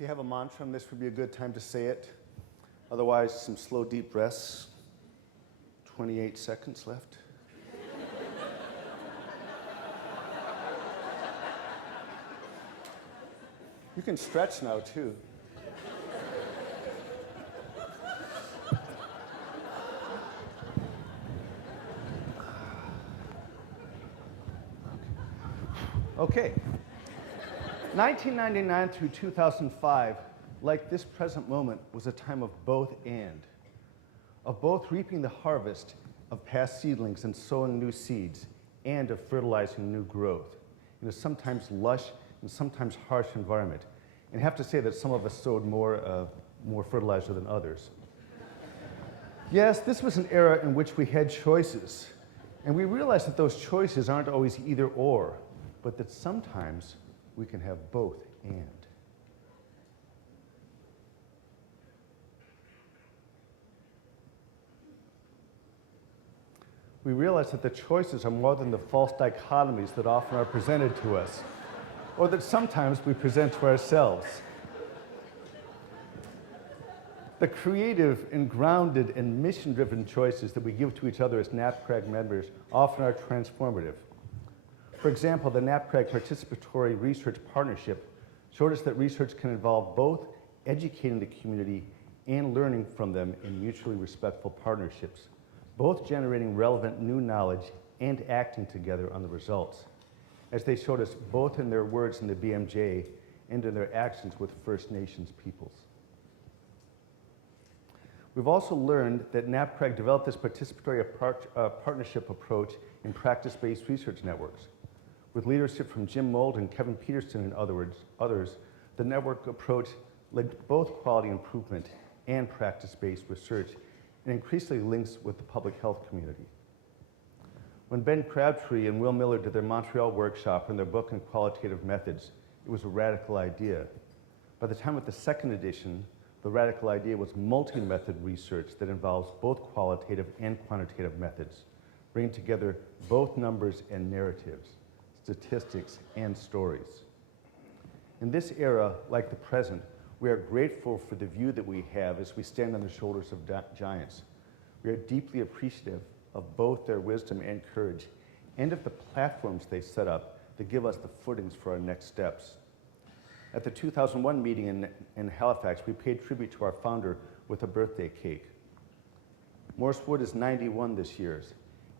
If you have a mantra, this would be a good time to say it. Otherwise, some slow, deep breaths. 28 seconds left. You can stretch now, too. Okay. 1999 through 2005, like this present moment, was a time of both and. Of both reaping the harvest of past seedlings and sowing new seeds, and of fertilizing new growth in a sometimes lush and sometimes harsh environment. And I have to say that some of us sowed more fertilizer than others. Yes, this was an era in which we had choices, and we realized that those choices aren't always either or, but that sometimes we can have both and. We realize that the choices are more than the false dichotomies that often are presented to us, or that sometimes we present to ourselves. The creative and grounded and mission-driven choices that we give to each other as NAPCRG members often are transformative. For example, the NAPCRG Participatory Research Partnership showed us that research can involve both educating the community and learning from them in mutually respectful partnerships, both generating relevant new knowledge and acting together on the results, as they showed us both in their words in the BMJ and in their actions with First Nations peoples. We've also learned that NAPCRG developed this participatory partnership approach in practice-based research networks. With leadership from Jim Mould and Kevin Peterson and others, the network approach linked both quality improvement and practice-based research, and increasingly links with the public health community. When Ben Crabtree and Will Miller did their Montreal workshop and their book on qualitative methods, it was a radical idea. By the time of the second edition, the radical idea was multi-method research that involves both qualitative and quantitative methods, bringing together both numbers and narratives, statistics and stories. In this era, like the present, we are grateful for the view that we have as we stand on the shoulders of giants. We are deeply appreciative of both their wisdom and courage, and of the platforms they set up that give us the footings for our next steps. At the 2001 meeting in Halifax, we paid tribute to our founder with a birthday cake. Morse Wood is 91 this year,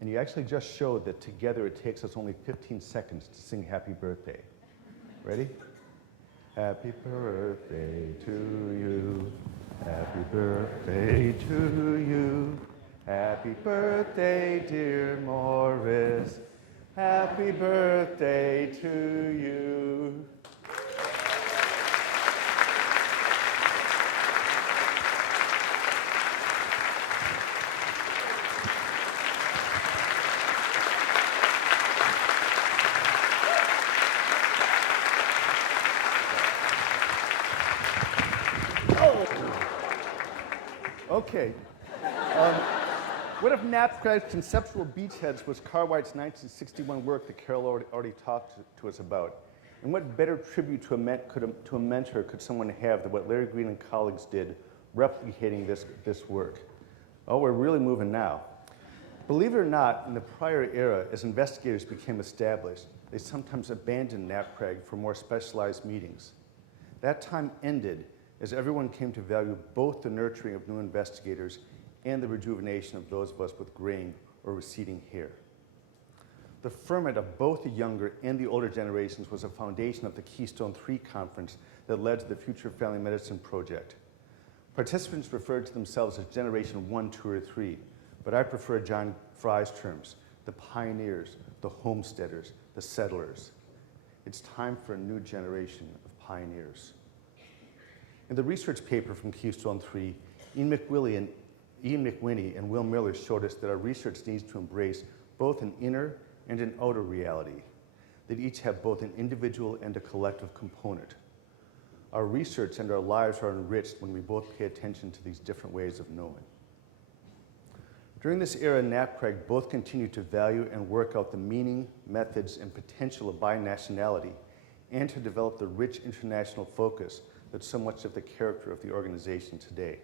and you actually just showed that together it takes us only 15 seconds to sing happy birthday. Ready? Happy birthday to you. Happy birthday to you. Happy birthday, dear Morris. Happy birthday to you. Okay. One of NAPCRG's conceptual beachheads was Carl White's 1961 work that Carol already talked to us about. And what better tribute to a mentor could someone have than what Larry Green and colleagues did, replicating this work? Oh, we're really moving now. Believe it or not, in the prior era, as investigators became established, they sometimes abandoned NAPCRG for more specialized meetings. That time ended as everyone came to value both the nurturing of new investigators and the rejuvenation of those of us with graying or receding hair. The ferment of both the younger and the older generations was a foundation of the Keystone 3 conference that led to the Future Family Medicine Project. Participants referred to themselves as Generation 1, 2, or 3, but I prefer John Fry's terms, the pioneers, the homesteaders, the settlers. It's time for a new generation of pioneers. In the research paper from Keystone 3, Ian McWhinney and Will Miller showed us that our research needs to embrace both an inner and an outer reality, that each have both an individual and a collective component. Our research and our lives are enriched when we both pay attention to these different ways of knowing. During this era, NAPCRG both continued to value and work out the meaning, methods, and potential of binationality, and to develop the rich international focus that's so much of the character of the organization today.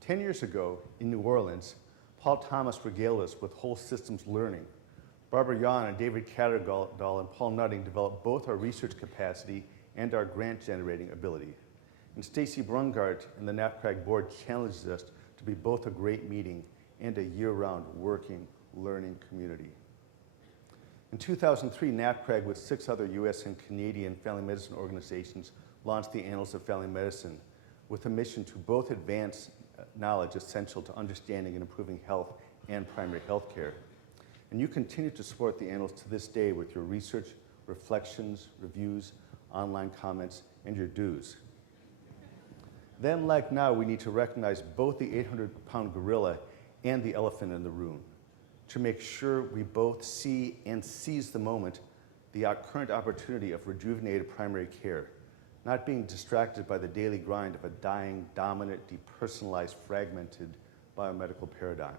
"10 years ago, in New Orleans, Paul Thomas regaled us with whole systems learning. Barbara Yon and David Catterdahl and Paul Nutting developed both our research capacity and our grant-generating ability. And Stacy Brungart and the NAPCRG board challenged us to be both a great meeting and a year-round working, learning community. In 2003, NAPCRG, with 6 other US and Canadian family medicine organizations, launched the Annals of Family Medicine with a mission to both advance knowledge essential to understanding and improving health and primary health care. And you continue to support the Annals to this day with your research, reflections, reviews, online comments, and your dues. Then, like now, we need to recognize both the 800-pound gorilla and the elephant in the room to make sure we both see and seize the moment, the current opportunity of rejuvenated primary care, not being distracted by the daily grind of a dying, dominant, depersonalized, fragmented biomedical paradigm.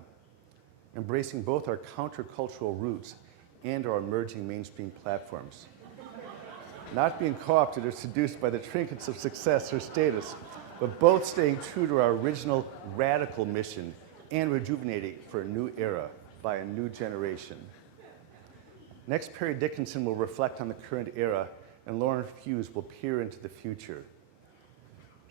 Embracing both our countercultural roots and our emerging mainstream platforms. Not being co-opted or seduced by the trinkets of success or status, but both staying true to our original radical mission and rejuvenating for a new era by a new generation. Next, Perry Dickinson will reflect on the current era, and Lauren Hughes will peer into the future.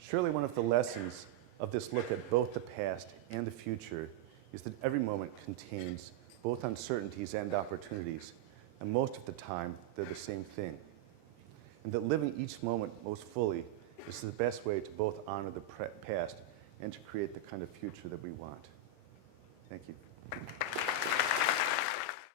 Surely one of the lessons of this look at both the past and the future is that every moment contains both uncertainties and opportunities, and most of the time, they're the same thing. And that living each moment most fully is the best way to both honor the past and to create the kind of future that we want. Thank you.